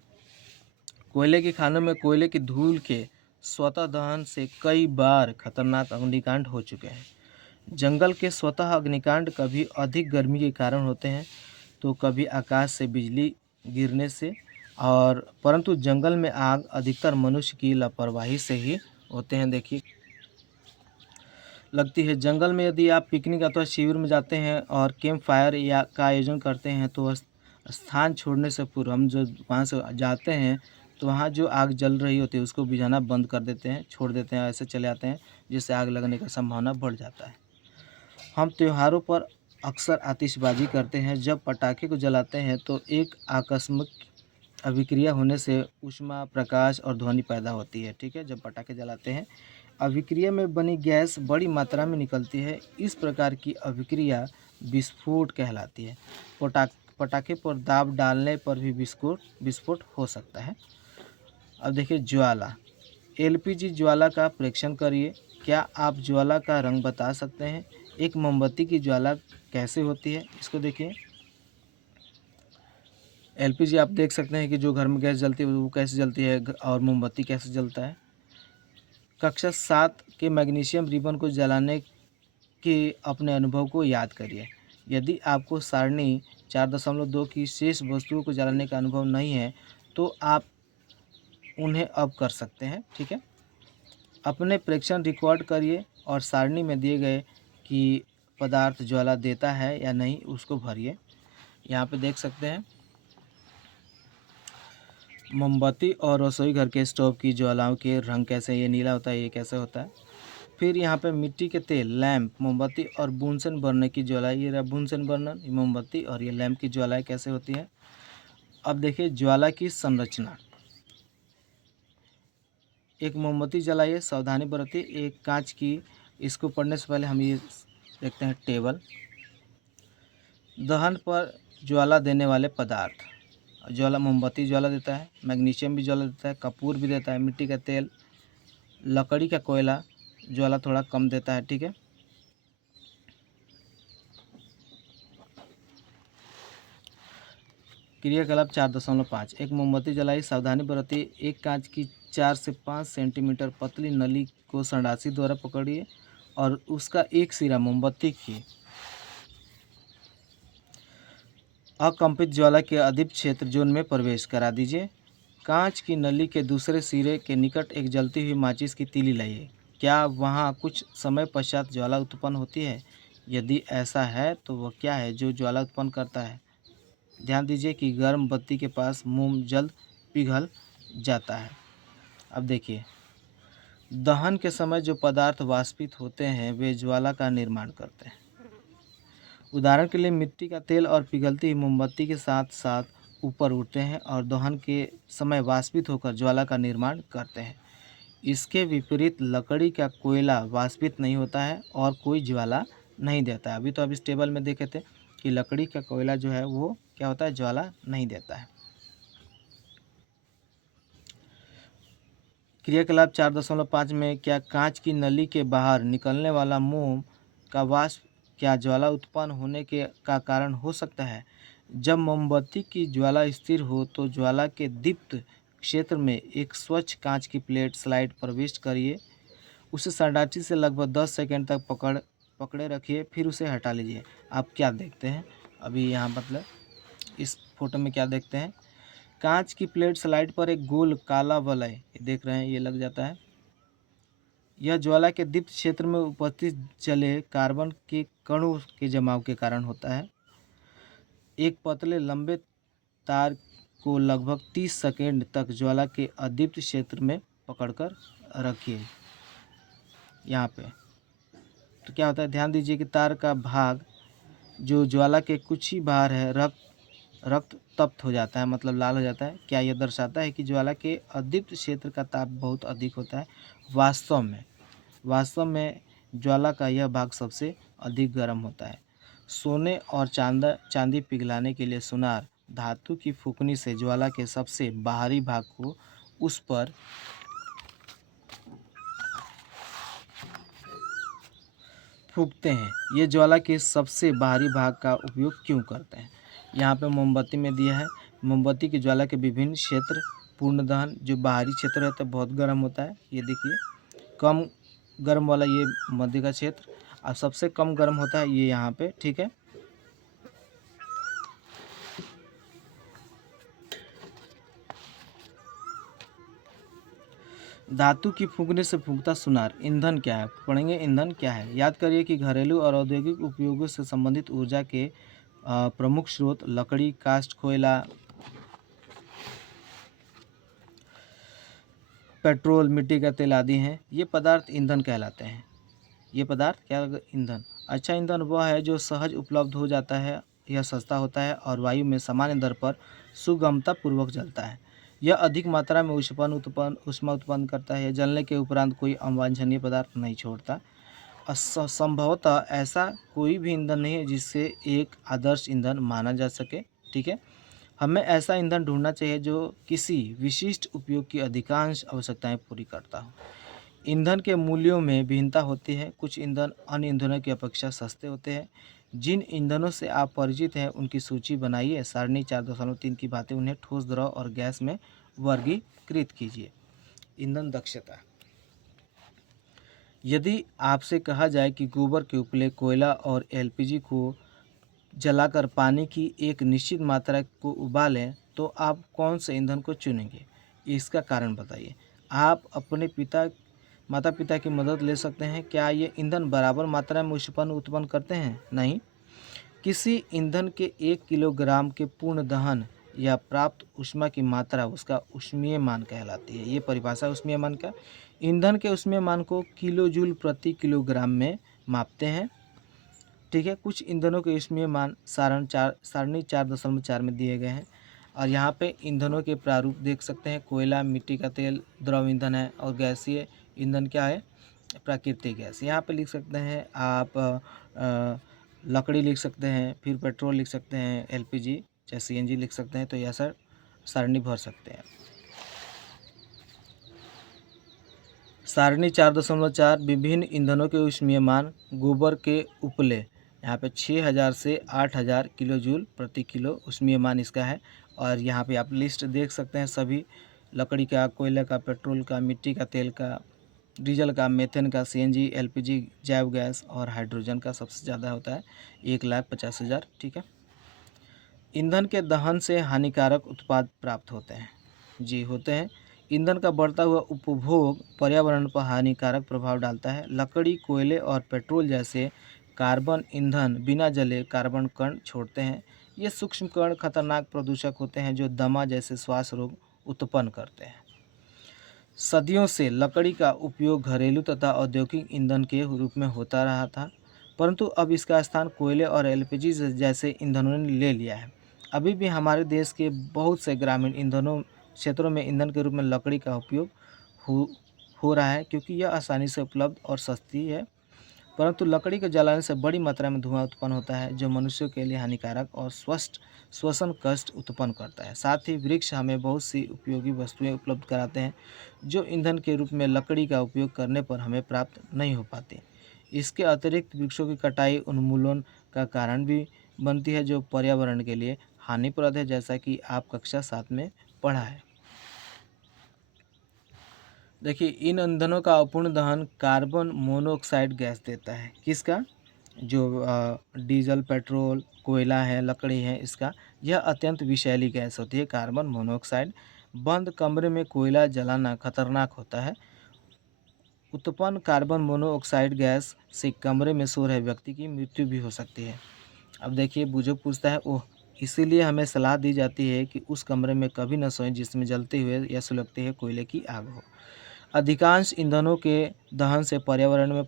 कोयले के खानों में कोयले की धूल के स्वतः दहन से कई बार खतरनाक अग्निकांड हो चुके हैं। जंगल के स्वतः अग्निकांड कभी अधिक गर्मी के कारण होते हैं, तो कभी आकाश से बिजली गिरने से, और परंतु जंगल में आग अधिकतर मनुष्य की लापरवाही से ही होते हैं। देखिए लगती है। जंगल में यदि आप पिकनिक अथवा शिविर में जाते हैं और कैंप फायर या का आयोजन करते हैं, तो स्थान छोड़ने से पूर्व हम जो वहाँ से जाते हैं, तो वहाँ जो आग जल रही होती है उसको बुझाना बंद कर देते हैं, छोड़ देते हैं, ऐसे चले आते हैं, जिससे आग लगने का संभावना बढ़ जाता है। हम त्योहारों पर अक्सर आतिशबाजी करते हैं। जब पटाखे को जलाते हैं तो एक आकस्मिक अभिक्रिया होने से ऊष्मा, प्रकाश और ध्वनि पैदा होती है, ठीक है। जब पटाखे जलाते हैं, अभिक्रिया में बनी गैस बड़ी मात्रा में निकलती है। इस प्रकार की अभिक्रिया विस्फोट कहलाती है। पटाखे पर दाब डालने पर भी विस्फोट हो सकता है। अब देखिए ज्वाला। LPG ज्वाला का प्रेक्षण करिए। क्या आप ज्वाला का रंग बता सकते हैं? एक मोमबत्ती की ज्वाला कैसे होती है, इसको देखिए। LPG आप देख सकते हैं कि जो घर में गैस जलती है वो कैसे जलती है, और मोमबत्ती कैसे जलता है। कक्षा 7 के मैग्नीशियम रिबन को जलाने के अपने अनुभव को याद करिए। यदि आपको सारणी 4.2 की शेष वस्तुओं को जलाने का अनुभव नहीं है, तो आप उन्हें अब कर सकते हैं, ठीक है। अपने प्रेक्षण रिकॉर्ड करिए और सारणी में दिए गए कि पदार्थ ज्वाला देता है या नहीं, उसको भरिए। यहाँ पे देख सकते हैं मोमबत्ती और रसोई घर के स्टोव की ज्वालाओं के रंग कैसे, ये नीला होता है, ये कैसे होता है। फिर यहाँ पे मिट्टी के तेल, लैंप, मोमबत्ती और बुनसन बर्नर की ज्वाला, ये रहा बुनसन बर्नर, ये मोमबत्ती और ये लैंप की ज्वालाएँ कैसे होती है। अब देखिए ज्वाला की संरचना। एक मोमबत्ती जलाइए, सावधानी बरतिए। एक कांच की, इसको पढ़ने से पहले हम ये देखते हैं टेबल। दहन पर ज्वाला देने वाले पदार्थ। ज्वाला मोमबत्ती ज्वाला देता है, मैग्नीशियम भी ज्वाला देता है, कपूर भी देता है, मिट्टी का तेल, लकड़ी का कोयला ज्वाला थोड़ा कम देता है, ठीक है। क्रियाकलाप 4.5। एक मोमबत्ती जलाई, सावधानी बरतिए। एक कांच की 4 से 5 सेंटीमीटर पतली नली को संडासी द्वारा पकड़िए और उसका एक सिरा मोमबत्ती की अकंपित ज्वाला के अधिक क्षेत्र जोन में प्रवेश करा दीजिए। कांच की नली के दूसरे सिरे के निकट एक जलती हुई माचिस की तीली लाइए। क्या वहां कुछ समय पश्चात ज्वाला उत्पन्न होती है? यदि ऐसा है तो वह क्या है जो ज्वाला उत्पन्न करता है? ध्यान दीजिए कि गर्म बत्ती के पास मोम जल्द पिघल जाता है। अब देखिए दहन के समय जो पदार्थ वाष्पित होते हैं वे ज्वाला का निर्माण करते हैं। उदाहरण के लिए मिट्टी का तेल और पिघलती हुई मोमबत्ती के साथ साथ ऊपर उठते हैं और दहन के समय वाष्पित होकर ज्वाला का निर्माण करते हैं। इसके विपरीत लकड़ी का कोयला वाष्पित नहीं होता है और कोई ज्वाला नहीं देता है। अभी तो अब इस टेबल में देखे थे कि लकड़ी का कोयला जो है वो क्या होता है, ज्वाला नहीं देता है। क्रियाकलाप 4.5 में क्या कांच की नली के बाहर निकलने वाला मोम का वाष्प क्या ज्वाला उत्पन्न होने के का कारण हो सकता है? जब मोमबत्ती की ज्वाला स्थिर हो तो ज्वाला के दीप्त क्षेत्र में एक स्वच्छ कांच की प्लेट स्लाइड प्रविष्ट करिए। उसे सन्नाटे से लगभग 10 सेकंड तक पकड़े रखिए, फिर उसे हटा लीजिए। आप क्या देखते हैं अभी यहाँ, मतलब इस फोटो में क्या देखते हैं? कांच की प्लेट स्लाइड पर एक गोल काला वलय देख रहे हैं, ये लग जाता है। यह ज्वाला के दीप्त क्षेत्र में उपस्थित जले कार्बन के कणों के जमाव के कारण होता है। एक पतले लंबे तार को लगभग 30 सेकंड तक ज्वाला के अदीप्त क्षेत्र में पकड़कर रखिए यहाँ पे। तो क्या होता है, ध्यान दीजिए कि तार का भाग जो ज्वाला के कुछ ही बाहर है रक्त तप्त हो जाता है, मतलब लाल हो जाता है। क्या यह दर्शाता है कि ज्वाला के अदीप्त क्षेत्र का ताप बहुत अधिक होता है? वास्तव में ज्वाला का यह भाग सबसे अधिक गर्म होता है। सोने और चांदी पिघलाने के लिए सुनार धातु की फूंकनी से ज्वाला के सबसे बाहरी भाग को उस पर फूंकते हैं। ये ज्वाला के सबसे बाहरी भाग का उपयोग क्यों करते हैं? यहाँ पे मोमबत्ती में दिया है, मोमबत्ती की ज्वाला के विभिन्न क्षेत्र। पूर्ण दहन जो बाहरी क्षेत्र रहता है बहुत गर्म होता है, ये देखिए। कम गर्म वाला ये मध्य का क्षेत्र, और सबसे कम गर्म होता है ये यहाँ पे, ठीक है। धातु की फूंकने से फूंकता सुनार। ईंधन क्या है, पढ़ेंगे ईंधन क्या है। याद करिए कि घरेलू और औद्योगिक उपयोगों से संबंधित ऊर्जा के प्रमुख स्रोत लकड़ी, काष्ठ, कोयला, पेट्रोल, मिट्टी का तेल आदि हैं। ये पदार्थ ईंधन कहलाते हैं। ये पदार्थ क्या, ईंधन। अच्छा ईंधन वह है जो सहज उपलब्ध हो जाता है, यह सस्ता होता है और वायु में सामान्य दर पर सुगमता पूर्वक जलता है। यह अधिक मात्रा में ऊष्मा उत्पन्न करता है। जलने के उपरांत कोई अवांछनीय पदार्थ नहीं छोड़ता। संभवतः ऐसा कोई भी ईंधन नहीं है जिससे एक आदर्श ईंधन माना जा सके, ठीक है। हमें ऐसा ईंधन ढूंढना चाहिए जो किसी विशिष्ट उपयोग की अधिकांश आवश्यकताएं पूरी करता हो। ईंधन के मूल्यों में भिन्नता होती है। कुछ ईंधन अन्य ईंधनों की अपेक्षा सस्ते होते हैं। जिन ईंधनों से आप परिचित हैं उनकी सूची बनाइए। सारणी 4.3 की बातें, उन्हें ठोस, द्रव और गैस में वर्गीकृत कीजिए। ईंधन दक्षता। यदि आपसे कहा जाए कि गोबर के उपले, कोयला और एलपीजी को जलाकर पानी की एक निश्चित मात्रा को उबालें तो आप कौन से ईंधन को चुनेंगे? इसका कारण बताइए। आप अपने माता पिता की मदद ले सकते हैं। क्या ये ईंधन बराबर मात्रा में ऊष्मा उत्पन्न करते हैं? नहीं। किसी ईंधन के 1 किलोग्राम के पूर्ण दहन या प्राप्त ऊष्मा की मात्रा उसका ऊष्मीय मान कहलाती है। ये परिभाषा ऊष्मीय मान का। ईंधन के ऊष्मीय मान को किलो जूल प्रति किलोग्राम में मापते हैं, ठीक है। कुछ ईंधनों के ऊष्मीय मान सारणी 4.4 में दिए गए हैं। और यहाँ पे ईंधनों के प्रारूप देख सकते हैं। कोयला, मिट्टी का तेल द्रव ईंधन है, और गैसीय ईंधन क्या है, प्राकृतिक गैस। यहाँ पे लिख सकते हैं आप लकड़ी लिख सकते हैं, फिर पेट्रोल लिख सकते हैं, एलपीजी चाहे सीएनजी लिख सकते हैं। तो यह सर सारणी भर सकते हैं। सारणी 4.4 विभिन्न ईंधनों के ऊष्मीय मान। गोबर के उपले यहाँ पे 6000 से 8000 किलो जूल प्रति किलो ऊष्मीय मान इसका है। और यहाँ पे आप लिस्ट देख सकते हैं सभी, लकड़ी का, कोयले का, पेट्रोल का, मिट्टी का तेल का, डीजल का, मीथेन का, सीएनजी, एलपीजी, जैव गैस और हाइड्रोजन का सबसे ज़्यादा होता है 1,50,000, ठीक है। ईंधन के दहन से हानिकारक उत्पाद प्राप्त होते हैं। जी होते हैं। ईंधन का बढ़ता हुआ उपभोग पर्यावरण पर हानिकारक प्रभाव डालता है। लकड़ी, कोयले और पेट्रोल जैसे कार्बन ईंधन बिना जले कार्बन कण छोड़ते हैं। ये सूक्ष्म कण खतरनाक प्रदूषक होते हैं जो दमा जैसे श्वास रोग उत्पन्न करते हैं। सदियों से लकड़ी का उपयोग घरेलू तथा औद्योगिक ईंधन के रूप में होता रहा था, परंतु अब इसका स्थान कोयले और एलपीजी जैसे ईंधनों ने ले लिया है। अभी भी हमारे देश के बहुत से ग्रामीण क्षेत्रों में ईंधन के रूप में लकड़ी का उपयोग हो रहा है, क्योंकि यह आसानी से उपलब्ध और सस्ती है। परंतु लकड़ी को जलाने से बड़ी मात्रा में धुआं उत्पन्न होता है जो मनुष्यों के लिए हानिकारक और श्वसन कष्ट उत्पन्न करता है। साथ ही वृक्ष हमें बहुत सी उपयोगी वस्तुएं उपलब्ध कराते हैं जो ईंधन के रूप में लकड़ी का उपयोग करने पर हमें प्राप्त नहीं हो पाती। इसके अतिरिक्त वृक्षों की कटाई उन्मूलन का कारण भी बनती है जो पर्यावरण के लिए हानिप्रद है, जैसा कि आप कक्षा 7 में पढ़ा है। देखिए, इन ईंधनों का अपूर्ण दहन कार्बन मोनोऑक्साइड गैस देता है। किसका? जो डीजल, पेट्रोल, कोयला है, लकड़ी है, इसका यह अत्यंत विषैली गैस होती है कार्बन मोनोऑक्साइड। बंद कमरे में कोयला जलाना खतरनाक होता है। उत्पन्न कार्बन मोनोऑक्साइड गैस से कमरे में सो रहे व्यक्ति की मृत्यु भी हो सकती है। अब देखिए, बुजुर्ग पूछता है, ओह, इसीलिए हमें सलाह दी जाती है कि उस कमरे में कभी न सोएं जिसमें जलते हुए या सुलगते हुए कोयले की आग हो। अधिकांश ईंधनों के दहन से पर्यावरण में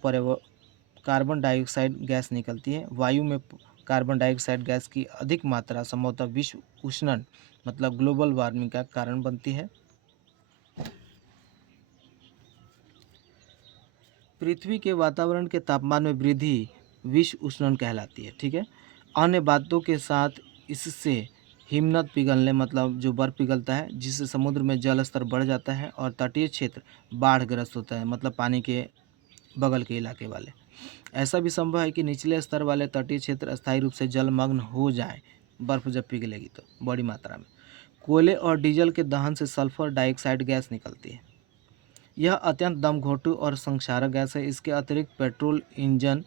कार्बन डाइऑक्साइड गैस निकलती है। वायु में कार्बन डाइऑक्साइड गैस की अधिक मात्रा संभवतः विश्व उष्णन मतलब ग्लोबल वार्मिंग का कारण बनती है। पृथ्वी के वातावरण के तापमान में वृद्धि विश्व उष्णन कहलाती है। ठीक है, अन्य बातों के साथ इससे हिमनद पिघलने मतलब जो बर्फ पिघलता है जिससे समुद्र में जल स्तर बढ़ जाता है और तटीय क्षेत्र बाढ़ग्रस्त होता है मतलब पानी के बगल के इलाके वाले। ऐसा भी संभव है कि निचले स्तर वाले तटीय क्षेत्र अस्थायी रूप से जलमग्न हो जाए बर्फ जब पिघलेगी तो बड़ी मात्रा में। कोयले और डीजल के दहन से सल्फर डाइऑक्साइड गैस निकलती है। यह अत्यंत दमघोटू और संक्षारक गैस है। इसके अतिरिक्त पेट्रोल इंजन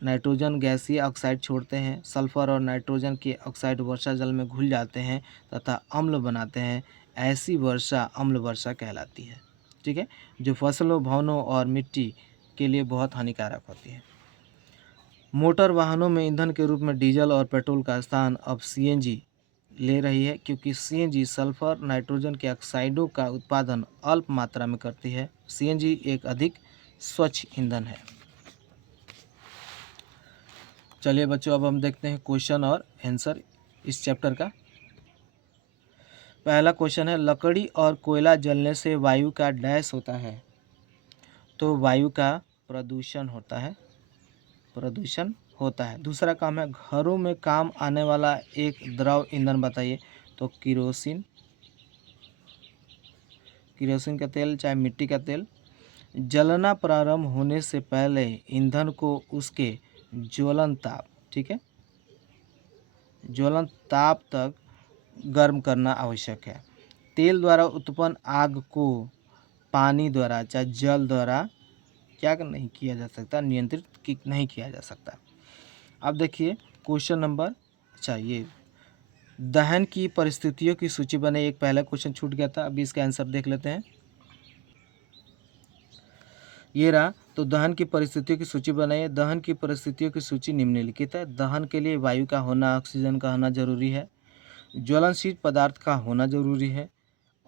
नाइट्रोजन गैसीय ऑक्साइड छोड़ते हैं। सल्फर और नाइट्रोजन के ऑक्साइड वर्षा जल में घुल जाते हैं तथा अम्ल बनाते हैं। ऐसी वर्षा अम्ल वर्षा कहलाती है। ठीक है, जो फसलों, भवनों और मिट्टी के लिए बहुत हानिकारक होती है। मोटर वाहनों में ईंधन के रूप में डीजल और पेट्रोल का स्थान अब सीएनजी ले रही है क्योंकि सीएनजी सल्फर नाइट्रोजन के ऑक्साइडों का उत्पादन अल्प मात्रा में करती है। सीएनजी एक अधिक स्वच्छ ईंधन है। चलिए बच्चों, अब हम देखते हैं क्वेश्चन और आंसर इस चैप्टर का। पहला क्वेश्चन है, लकड़ी और कोयला जलने से वायु का डैश होता है। तो वायु का प्रदूषण होता है। दूसरा काम है, घरों में काम आने वाला एक द्रव ईंधन बताइए। तो किरोसिन का तेल चाहे मिट्टी का तेल। जलना प्रारंभ होने से पहले ईंधन को उसके ज्वलन ताप, ठीक है, ज्वलन ताप तक गर्म करना आवश्यक है। तेल द्वारा उत्पन्न आग को पानी द्वारा चाहे जल द्वारा क्या नहीं किया जा सकता, नियंत्रित नहीं किया जा सकता। अब देखिए क्वेश्चन नंबर, ये दहन की परिस्थितियों की सूची बने। एक पहला क्वेश्चन छूट गया था, अभी इसका आंसर देख लेते हैं। ये रहा, तो दहन की परिस्थितियों की सूची बनाइए। दहन की परिस्थितियों की सूची निम्नलिखित है। दहन के लिए वायु का होना, ऑक्सीजन का होना जरूरी है, ज्वलनशील पदार्थ का होना जरूरी है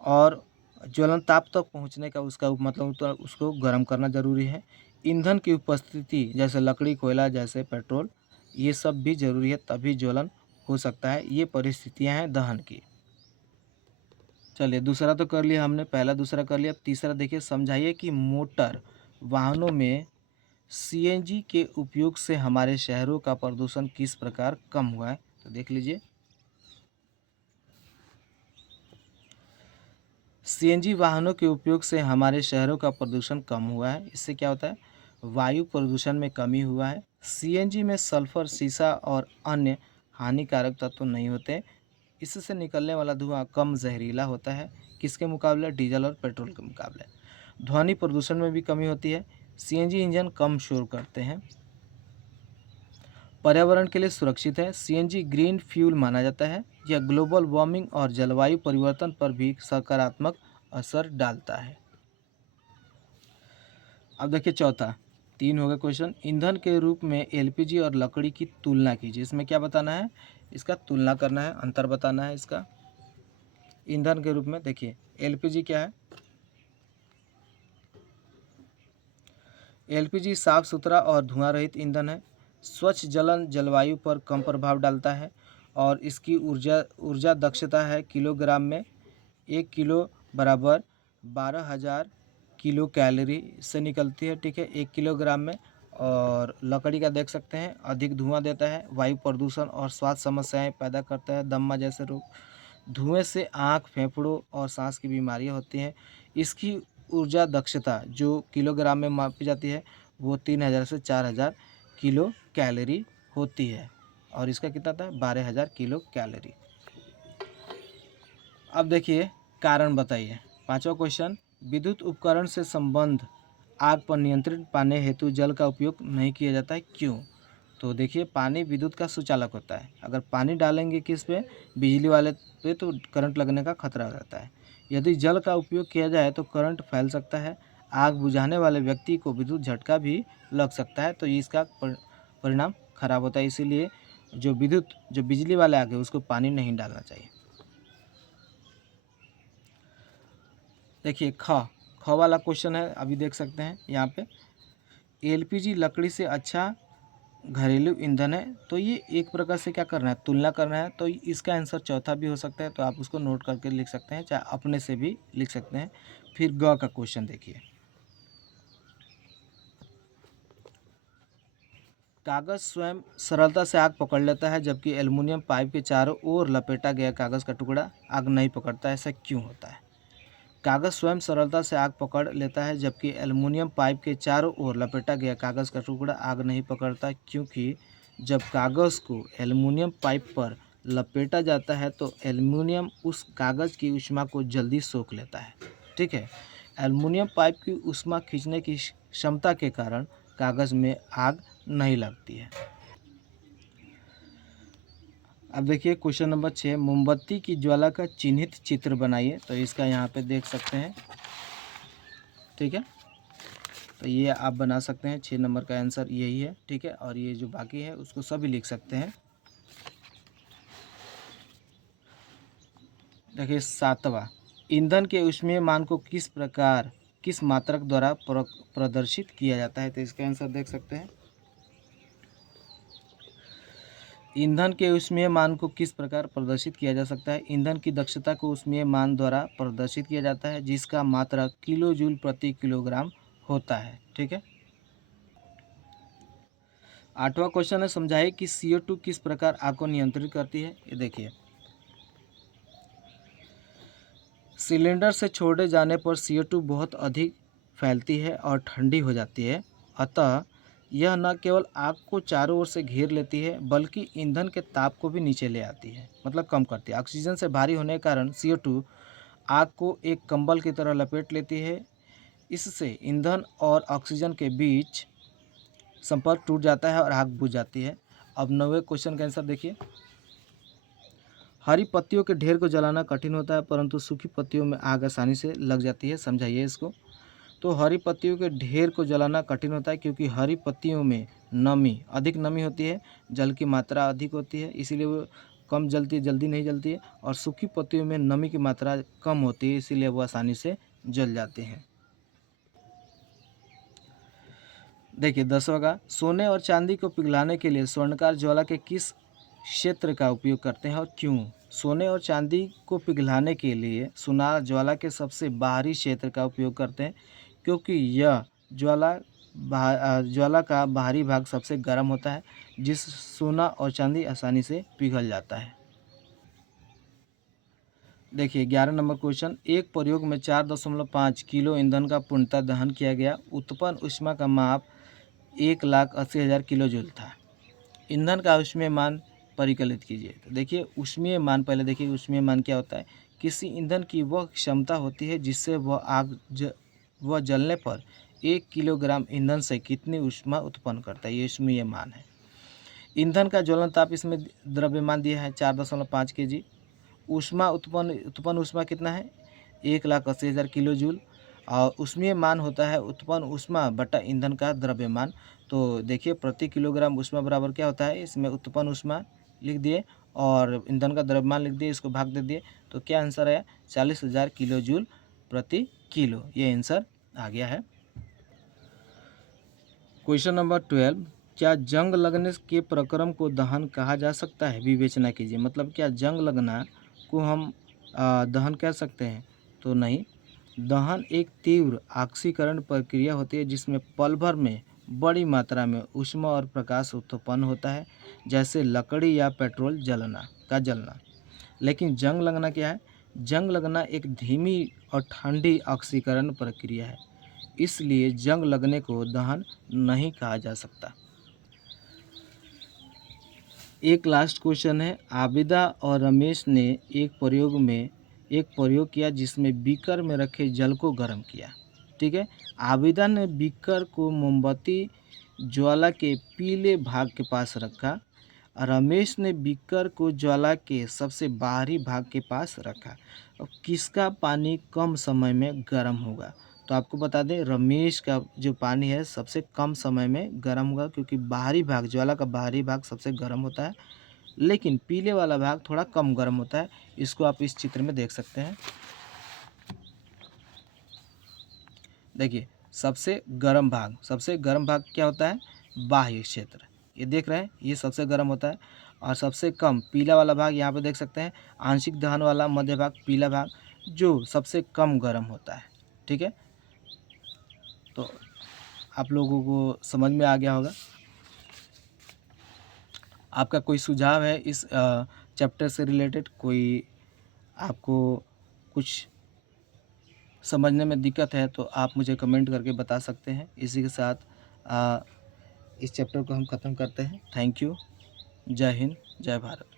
और ज्वलन ताप तक पहुंचने का उसका मतलब उसको गर्म करना जरूरी है। ईंधन की उपस्थिति जैसे लकड़ी, कोयला जैसे पेट्रोल, ये सब भी जरूरी है, तभी ज्वलन हो सकता है। ये परिस्थितियां हैं दहन की। चलिए, दूसरा तो कर लिया हमने, पहला दूसरा कर लिया। तीसरा देखिए, समझाइए कि मोटर वाहनों में सीएनजी के उपयोग से हमारे शहरों का प्रदूषण किस प्रकार कम हुआ है। तो देख लीजिए, सीएनजी वाहनों के उपयोग से हमारे शहरों का प्रदूषण कम हुआ है। इससे क्या होता है, वायु प्रदूषण में कमी हुआ है। सीएनजी में सल्फर, सीसा और अन्य हानिकारक तत्व नहीं होते। इससे निकलने वाला धुआं कम जहरीला होता है, किसके मुकाबले, डीजल और पेट्रोल के मुकाबले। ध्वनि प्रदूषण में भी कमी होती है। सीएनजी इंजन कम शोर करते हैं, पर्यावरण के लिए सुरक्षित है। सीएनजी ग्रीन फ्यूल माना जाता है। यह ग्लोबल वार्मिंग और जलवायु परिवर्तन पर भी सकारात्मक असर डालता है। अब देखिए चौथा, 3 हो गए क्वेश्चन। ईंधन के रूप में एलपीजी और लकड़ी की तुलना कीजिए। इसमें क्या बताना है, इसका तुलना करना है, अंतर बताना है इसका। ईंधन के रूप में देखिए, एलपीजी क्या है, एलपीजी साफ सुथरा और धुआं रहित ईंधन है। स्वच्छ जलन जलवायु पर कम प्रभाव डालता है और इसकी ऊर्जा दक्षता है किलोग्राम में। 1 किलो बराबर 12,000 किलो कैलोरी से निकलती है। ठीक है, 1 किलोग्राम में। और लकड़ी का देख सकते हैं अधिक धुआं देता है, वायु प्रदूषण और स्वास्थ्य समस्याएं पैदा करता है, दम्मा जैसे रोग। धुएं से आँख, फेफड़ों और सांस की बीमारियां होती हैं। इसकी ऊर्जा दक्षता जो किलोग्राम में मापी जाती है वो 3000 से 4000 किलो कैलोरी होती है और इसका कितना था 12000 किलो कैलोरी। अब देखिए कारण बताइए। पांचवा क्वेश्चन, विद्युत उपकरण से संबंध आग पर नियंत्रण पाने हेतु जल का उपयोग नहीं किया जाता है, क्यों? तो देखिए पानी विद्युत का सुचालक होता है। अगर पानी डालेंगे किस पे, बिजली वाले पे, तो करंट लगने का खतरा रहता है। यदि जल का उपयोग किया जाए तो करंट फैल सकता है, आग बुझाने वाले व्यक्ति को विद्युत झटका भी लग सकता है, तो इसका परिणाम खराब होता है। इसीलिए जो बिजली वाले आग है उसको पानी नहीं डालना चाहिए। देखिए ख वाला क्वेश्चन है, अभी देख सकते हैं यहाँ पे। एलपीजी लकड़ी से अच्छा घरेलू ईंधन है, तो ये एक प्रकार से क्या करना है, तुलना करना है। तो इसका आंसर चौथा भी हो सकता है, तो आप उसको नोट करके लिख सकते हैं, चाहे अपने से भी लिख सकते हैं। फिर ग का क्वेश्चन देखिए। कागज स्वयं सरलता से आग पकड़ लेता है, जबकि एल्युमिनियम पाइप के चारों ओर लपेटा गया कागज का टुकड़ा आग नहीं पकड़ता। ऐसा क्यों होता है? कागज स्वयं सरलता से आग पकड़ लेता है, जबकि एल्युमिनियम पाइप के चारों ओर लपेटा गया कागज का टुकड़ा आग नहीं पकड़ता, क्योंकि जब कागज को एल्युमिनियम पाइप पर लपेटा जाता है तो एल्युमिनियम उस कागज की ऊष्मा को जल्दी सोख लेता है। ठीक है, एल्युमिनियम पाइप की ऊष्मा खींचने की क्षमता के कारण कागज में आग नहीं लगती है। अब देखिए क्वेश्चन नंबर 6, मोमबत्ती की ज्वाला का चिन्हित चित्र बनाइए। तो इसका यहाँ पे देख सकते हैं। ठीक है, तो ये आप बना सकते हैं। 6 नंबर का आंसर यही है। ठीक है, और ये जो बाकी है उसको सभी लिख सकते हैं। देखिए 7वां, ईंधन के ऊष्मीय मान को किस मात्रक द्वारा प्रदर्शित किया जाता है? तो इसका आंसर देख सकते हैं। ईंधन के ऊष्मीय मान को किस प्रकार प्रदर्शित किया जा सकता है? ईंधन की दक्षता को ऊष्मीय मान द्वारा प्रदर्शित किया जाता है, जिसका मात्रक किलो जूल प्रति किलोग्राम होता है। ठीक है, 8वां क्वेश्चन है, समझाइए कि CO2 किस प्रकार आग को नियंत्रित करती है। ये देखिए, सिलेंडर से छोड़े जाने पर CO2 बहुत अधिक फैलती है और ठंडी हो जाती है। अतः यह न केवल आग को चारों ओर से घेर लेती है, बल्कि ईंधन के ताप को भी नीचे ले आती है, मतलब कम करती है। ऑक्सीजन से भारी होने के कारण CO2 आग को एक कंबल की तरह लपेट लेती है। इससे ईंधन और ऑक्सीजन के बीच संपर्क टूट जाता है और आग बुझ जाती है। अब 9वें क्वेश्चन का आंसर देखिए। हरी पत्तियों के ढेर को जलाना कठिन होता है, परंतु सूखी पत्तियों में आग आसानी से लग जाती है। समझाइए इसको। तो हरी पत्तियों के ढेर को जलाना कठिन होता है क्योंकि हरी पत्तियों में अधिक नमी होती है, जल की मात्रा अधिक होती है, इसीलिए वो कम जल्दी नहीं जलती है। और सूखी पत्तियों में नमी की मात्रा कम होती है, इसीलिए वो आसानी से जल जाते हैं। देखिए 10वां का, सोने और चांदी को पिघलाने के लिए स्वर्णकार ज्वाला के किस क्षेत्र का उपयोग करते हैं और क्यों? सोने और चांदी को पिघलाने के लिए सुनार ज्वाला के सबसे बाहरी क्षेत्र का उपयोग करते हैं, क्योंकि यह ज्वाला का बाहरी भाग सबसे गर्म होता है, जिस सोना और चांदी आसानी से पिघल जाता है। देखिए 11 नंबर क्वेश्चन, एक प्रयोग में 4.5 किलो ईंधन का पूर्णतः दहन किया गया, उत्पन्न ऊष्मा का माप 1,80,000 किलो जूल था। ईंधन का ऊष्मीय मान परिकलित कीजिए। तो देखिए ऊष्मीय मान, पहले देखिए ऊष्मीय मान क्या होता है। किसी ईंधन की वह क्षमता होती है जिससे वह जलने पर 1 किलोग्राम ईंधन से कितनी ऊष्मा उत्पन्न करता है, ये ऊष्मीय मान है। ईंधन का ज्वलन ताप इसमें द्रव्यमान दिया है 4.5 kg। उत्पन्न ऊष्मा कितना है, 1,80,000 किलो जूल। और ऊष्मीय मान होता है उत्पन्न ऊष्मा बटा ईंधन का द्रव्यमान। तो देखिए प्रति किलोग्राम ऊष्मा बराबर क्या होता है, इसमें उत्पन्न ऊष्मा लिख दिए और ईंधन का द्रव्यमान लिख दिए, इसको भाग दे दिए, तो क्या आंसर है 40,000 किलो जूल प्रति किलो। ये आंसर आ गया है। क्वेश्चन नंबर 12, क्या जंग लगने के प्रक्रम को दहन कहा जा सकता है? विवेचना कीजिए। मतलब क्या जंग लगना को हम दहन कह सकते हैं? तो नहीं। दहन एक तीव्र ऑक्सीकरण प्रक्रिया होती है जिसमें पल भर में बड़ी मात्रा में ऊष्मा और प्रकाश उत्पन्न होता है, जैसे लकड़ी या पेट्रोल जलना। लेकिन जंग लगना क्या है? जंग लगना एक धीमी और ठंडी ऑक्सीकरण प्रक्रिया है, इसलिए जंग लगने को दहन नहीं कहा जा सकता। एक लास्ट क्वेश्चन है। आबिदा और रमेश ने एक प्रयोग किया जिसमें बीकर में रखे जल को गर्म किया। ठीक है, आबिदा ने बीकर को मोमबत्ती ज्वाला के पीले भाग के पास रखा। रमेश ने बीकर को ज्वाला के सबसे बाहरी भाग के पास रखा। अब किसका पानी कम समय में गर्म होगा? तो आपको बता दें, रमेश का जो पानी है सबसे कम समय में गर्म होगा, क्योंकि बाहरी भाग, ज्वाला का बाहरी भाग सबसे गर्म होता है, लेकिन पीले वाला भाग थोड़ा कम गर्म होता है। इसको आप इस चित्र में देख सकते हैं। देखिए, सबसे गर्म भाग क्या होता है? बाह्य क्षेत्र। ये देख रहे हैं, ये सबसे गर्म होता है। और सबसे कम पीला वाला भाग यहाँ पे देख सकते हैं, आंशिक दहन वाला मध्य भाग, पीला भाग, जो सबसे कम गर्म होता है। ठीक है, तो आप लोगों को समझ में आ गया होगा। आपका कोई सुझाव है इस चैप्टर से रिलेटेड? कोई आपको कुछ समझने में दिक्कत है तो आप मुझे कमेंट करके बता सकते हैं। इसी के साथ इस चैप्टर को हम ख़त्म करते हैं। Thank you. जय हिंद, जय भारत।